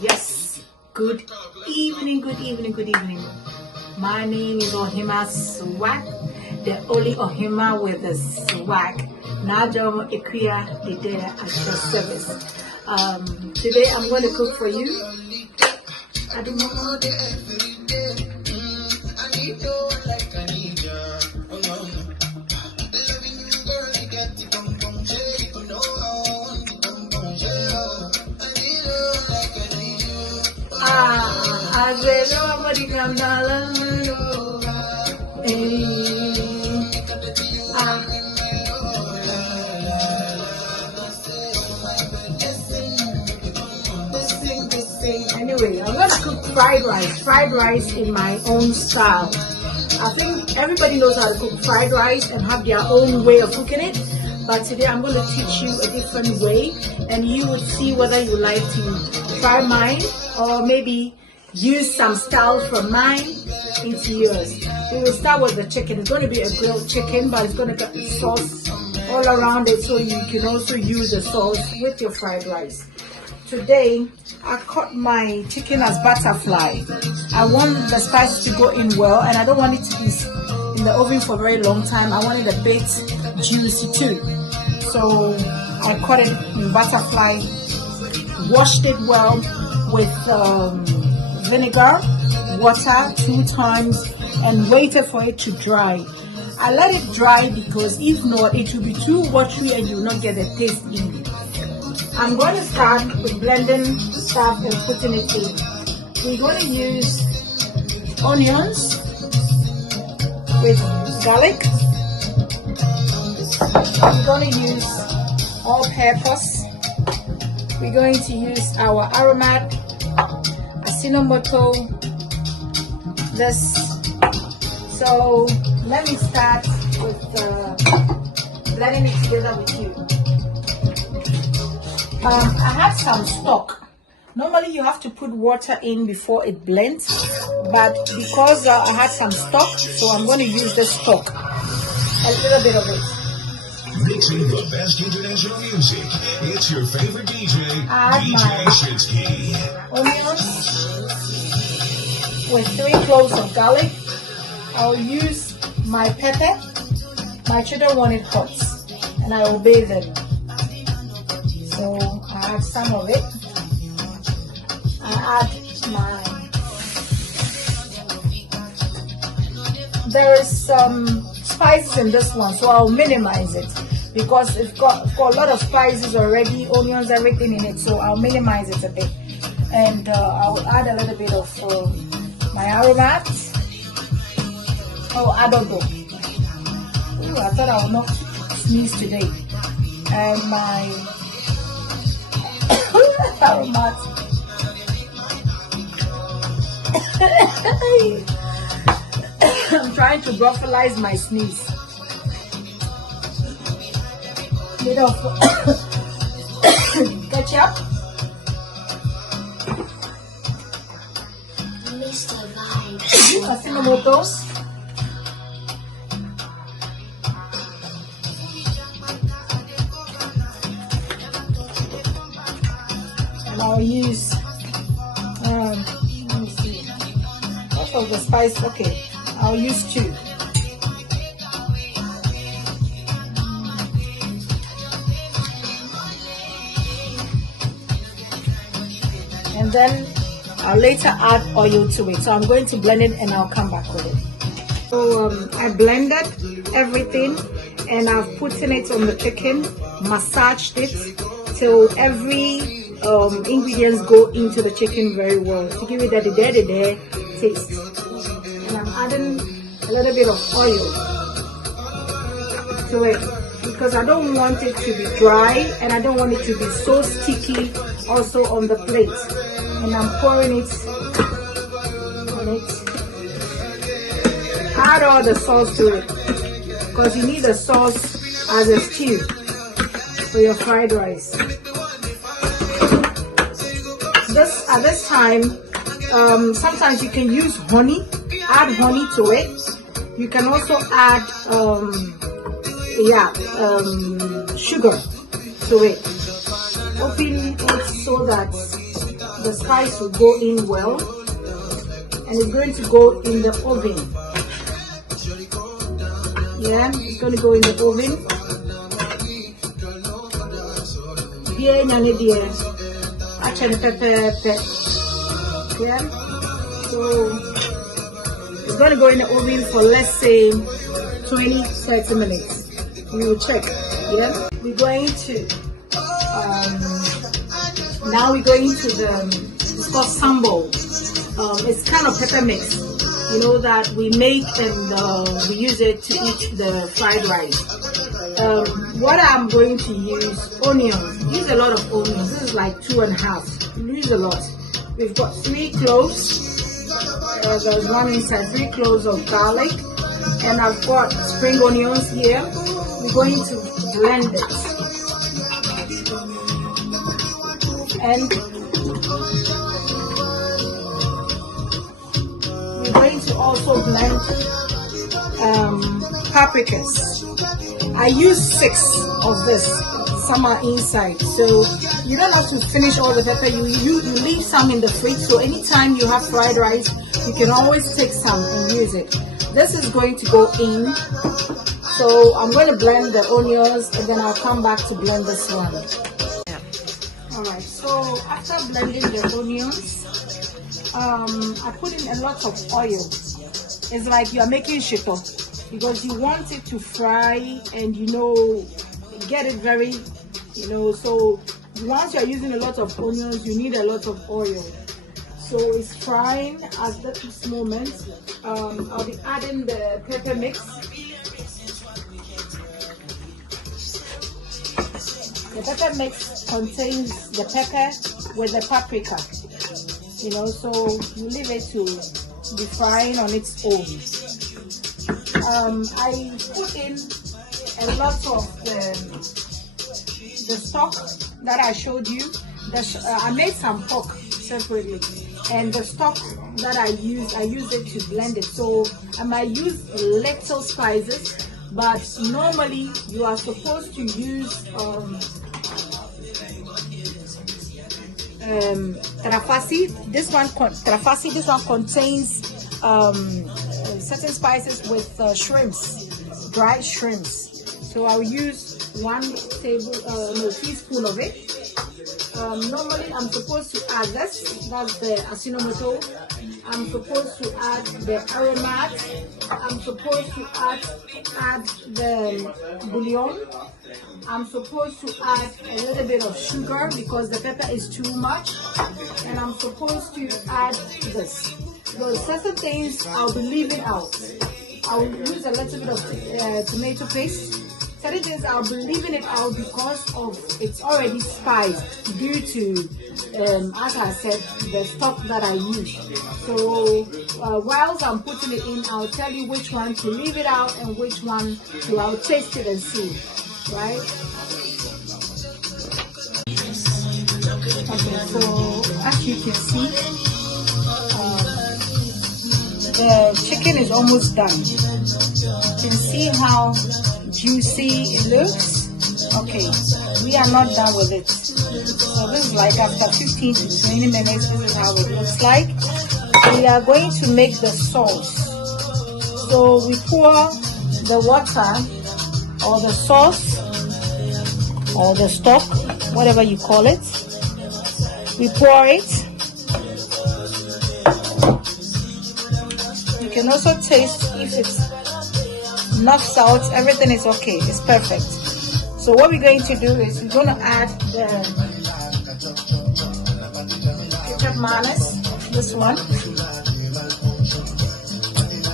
Yes, good evening, good evening, good evening. My name is Ohemaa Swag, the only Ohemaa with a swag. Naa Jormoo Ekuya Ide at your service. Today I'm going to cook for you. I don't know. I said nobody can balance me. Anyway, I'm gonna cook fried rice in my own style. I think everybody knows how to cook fried rice and have their own way of cooking it. But today I'm going to teach you a different way, and you will see whether you like to try mine or maybe use some style from mine into yours. We will start with the chicken. It's going to be a grilled chicken, but it's going to get the sauce all around it, so you can also use the sauce with your fried rice. Today I cut my chicken as butterfly. I want the spices to go in well, and I don't want it to be in the oven for a very long time. I want it a bit juicy too. So I cut it in butterfly, washed it well with vinegar, water 2 times, and waited for it to dry. I let it dry because if not, it will be too watery and you will not get the taste in it. I'm going to start with blending stuff and putting it in. We're going to use onions with garlic. We're going to use all peppers. We're going to use our aromat, Ajinomoto, this. So let me start with blending it together with you. I have some stock. Normally you have to put water in before it blends, but because I had some stock, so I'm going to use the stock, a little bit of it. Mixing the best international music. It's your favorite DJ, DJ Shinsky. Onions with 3 cloves of garlic. I'll use my pepper. My children want it hot, and I obey them. So I add some of it. I add there is some spices in this one, so I'll minimize it because it's got a lot of spices already, onions, everything in it, so I'll minimize it a bit. And I'll add a little bit of my aromat. Oh, adobo. Ooh, I thought I would not sneeze today. And my aromat. I'm trying to brothelize my sneeze. Bit of ketchup. Ajinomotos. And I'll use let me see. What was the spice? Okay, I'll use 2. And then I'll later add oil to it. So I'm going to blend it and I'll come back with it. So I blended everything and I've put it on the chicken, massaged it till every ingredients go into the chicken very well to give it that there taste. And I'm adding a little bit of oil to it because I don't want it to be dry and I don't want it to be so sticky also on the plate. And I'm pouring it on it. Add all the sauce to it because you need the sauce as a stew for your fried rice. At this time, sometimes you can use honey, add honey to it. You can also add sugar to it. open it so that the spice will go in well, and it's going to go in the oven. Yeah, it's going to go in the oven. Yeah, so it's going to go in the oven for, let's say, 20-30 minutes. We will check. Yeah, we're going to now we're going to it's called sambal. It's kind of pepper mix, you know, that we make, and we use it to eat the fried rice. What I'm going to use, onions. Use a lot of onions. This is like 2.5. Use a lot. We've got 3 cloves. There's one inside. 3 cloves of garlic, and I've got spring onions here. We're going to blend it, and we're going to also blend paprikas. I use 6 of this. Some are inside, so you don't have to finish all the pepper. You leave some in the fridge, so anytime you have fried rice, you can always take some and use it. This is going to go in, so I'm going to blend the onions, and then I'll come back to blend this one. Alright, so after blending the onions, I put in a lot of oil. It's like you are making shito, because you want it to fry and, you know, get it very, you know, so once you're using a lot of onions, you need a lot of oil. So it's frying at this moment. I'll be adding the pepper mix. The pepper mix contains the pepper with the paprika, you know, so you leave it to be frying on its own. I put in a lot of the stock that I showed you. I made some pork separately, and the stock that I use it to blend it. So I might use little spices, but normally you are supposed to use trafasi. This one contains certain spices with shrimps, dried shrimps. So I'll use 1 teaspoon of it. Normally I'm supposed to add this. That's the asinomoto. I'm supposed to add the aromat. I'm supposed to add the bouillon. I'm supposed to add a little bit of sugar because the pepper is too much, and I'm supposed to add this. So certain things I'll be leaving out. I'll use a little bit of tomato paste. Certain things I'll be leaving it out because of it's already spiced due to, as I said, the stock that I use. So whilst I'm putting it in, I'll tell you which one to leave it out and which one to I'll taste it and see, right? Okay, so as you can see, the chicken is almost done. You can see how juicy it looks. Okay, we are not done with it. So this is like after 15 to 20 minutes, this is how it looks like. We are going to make the sauce. So we pour the water or the sauce or the stock, whatever you call it. We pour it. You can also taste if it's enough salt. Everything is okay. It's perfect. So what we're going to do is we're going to add the ketchup mayonnaise, this one.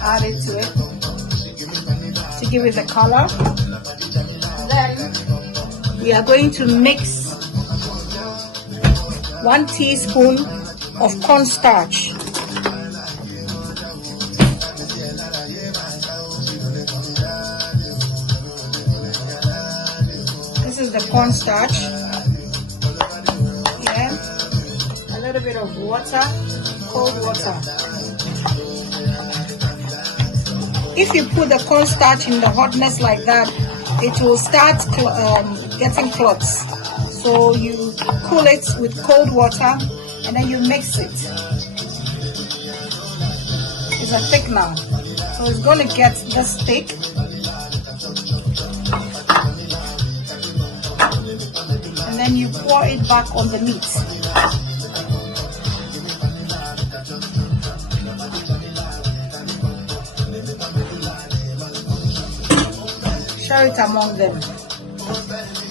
Add it to it to give it the color. Then we are going to mix 1 teaspoon of cornstarch. This is the cornstarch. Yeah, a little bit of water, cold water. If you put the cornstarch in the hotness like that, it will start getting clots. So you cool it with cold water and then you mix it. It's a thick now, so it's going to get this thick. And then you pour it back on the meat. Share it among them.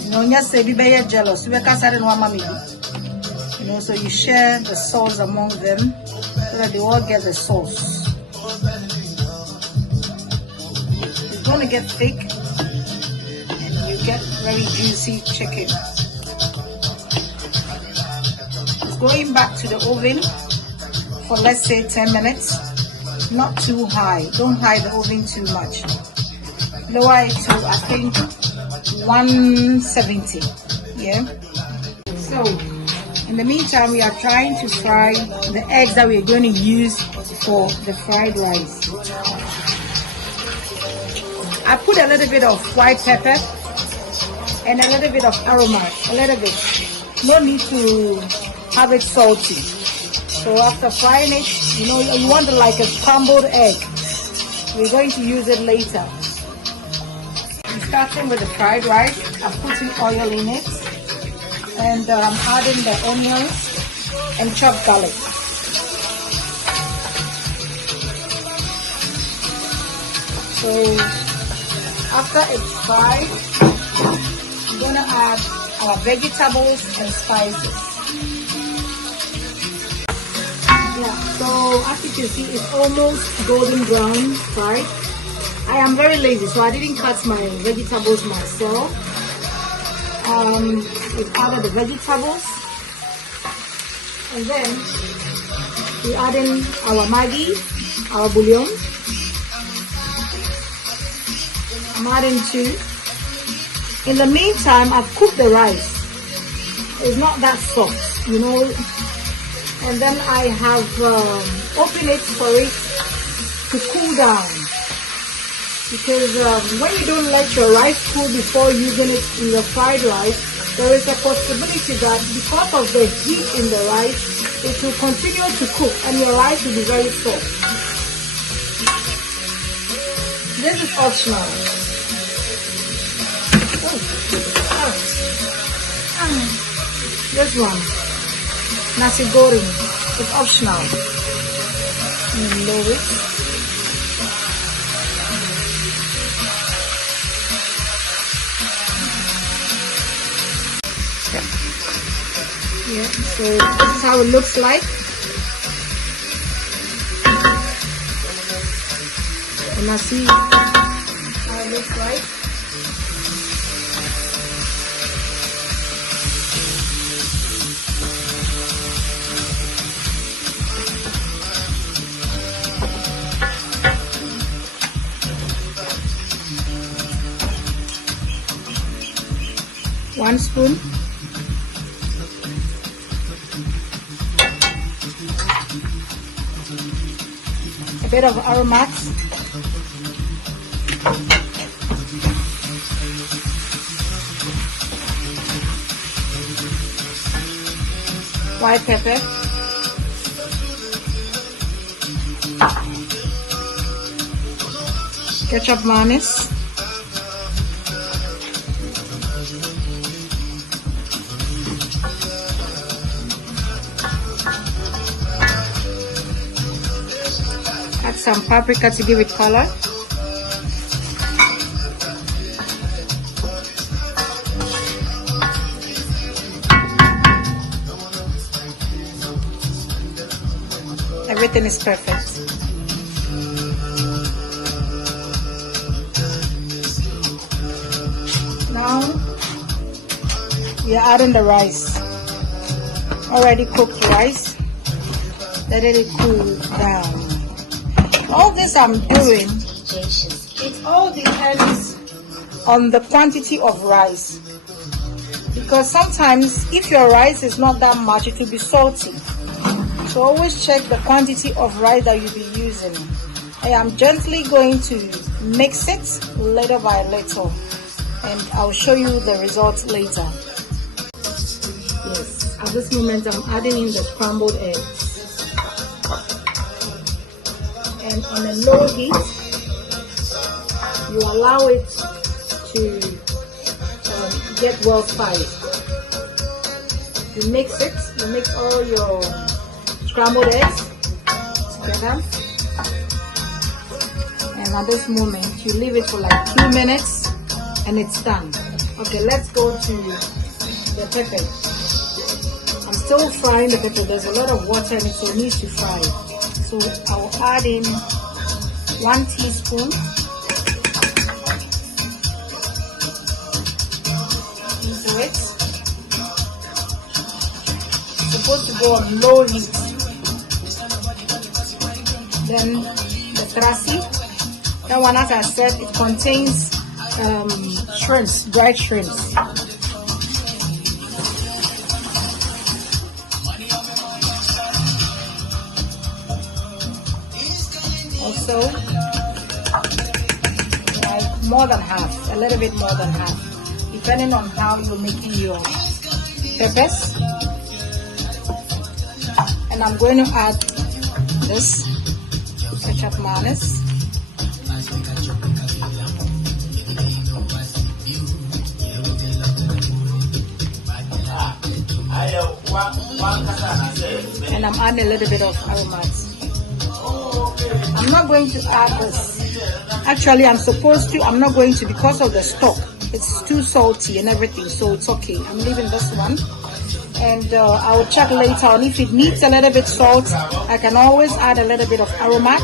You know, just say be jealous. You know, so you share the sauce among them so that they all get the sauce. It's going to get thick and you get very juicy chicken. It's going back to the oven for, let's say, 10 minutes. Not too high. Don't high the oven too much. Lower it to, I think, 170. Yeah. So in the meantime, we are trying to fry the eggs that we are going to use for the fried rice. I put a little bit of white pepper and a little bit of aroma, a little bit. No need to have it salty. So after frying it, you know, you want it like a scrambled egg. We're going to use it later. Starting with the fried rice, I'm putting oil in it, and I'm adding the onions and chopped garlic. So after it's fried, I'm gonna add our vegetables and spices. Yeah, so as you can see, it's almost golden brown fried. I am very lazy, so I didn't cut my vegetables myself. We've added the vegetables, and then we add in our Maggi, our bouillon. I'm adding 2. In the meantime, I've cooked the rice. It's not that soft, you know. And then I have opened it for it to cool down. Because when you don't let your rice cool before using it in your fried rice, there is a possibility that because of the heat in the rice, it will continue to cook and your rice will be very soft. This is optional. This one, nasi goreng, it's optional. You lower it. Yeah, so this is how it looks like. And I see how it looks like. One spoon. A bit of aromats. White pepper. Ketchup mayonnaise. Add some paprika to give it color. Everything is perfect. Now we are adding the rice. Already cooked rice. Let it cool down. All this I'm doing, it all depends on the quantity of rice. Because sometimes if your rice is not that much, it will be salty. So always check the quantity of rice that you'll be using. I am gently going to mix it little by little, and I'll show you the results later. At this moment, I'm adding in the scrambled eggs. And on a low heat, you allow it to get well spiced. You mix it, you mix all your scrambled eggs together. And at this moment, you leave it for like 2 minutes and it's done. Okay, let's go to the pepper. I'm still frying the pepper. There's a lot of water in it, so it needs to fry. So I'll add in 1 teaspoon into it. It's supposed to go on low heat. Then the trasi. That one, as I said, it contains shrimps, dried shrimps. Also, like more than half, a little bit more than half, depending on how you're making your peppers. And I'm going to add this ketchup mayonnaise. And I'm adding a little bit of aromats. I'm not going to add this. Actually, I'm supposed to. I'm not going to because of the stock. It's too salty and everything, so it's okay. I'm leaving this one. And I'll check later on if it needs a little bit salt. I can always add a little bit of aromat.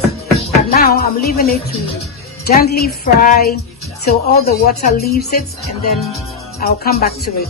But now I'm leaving it to gently fry till all the water leaves it, and then I'll come back to it.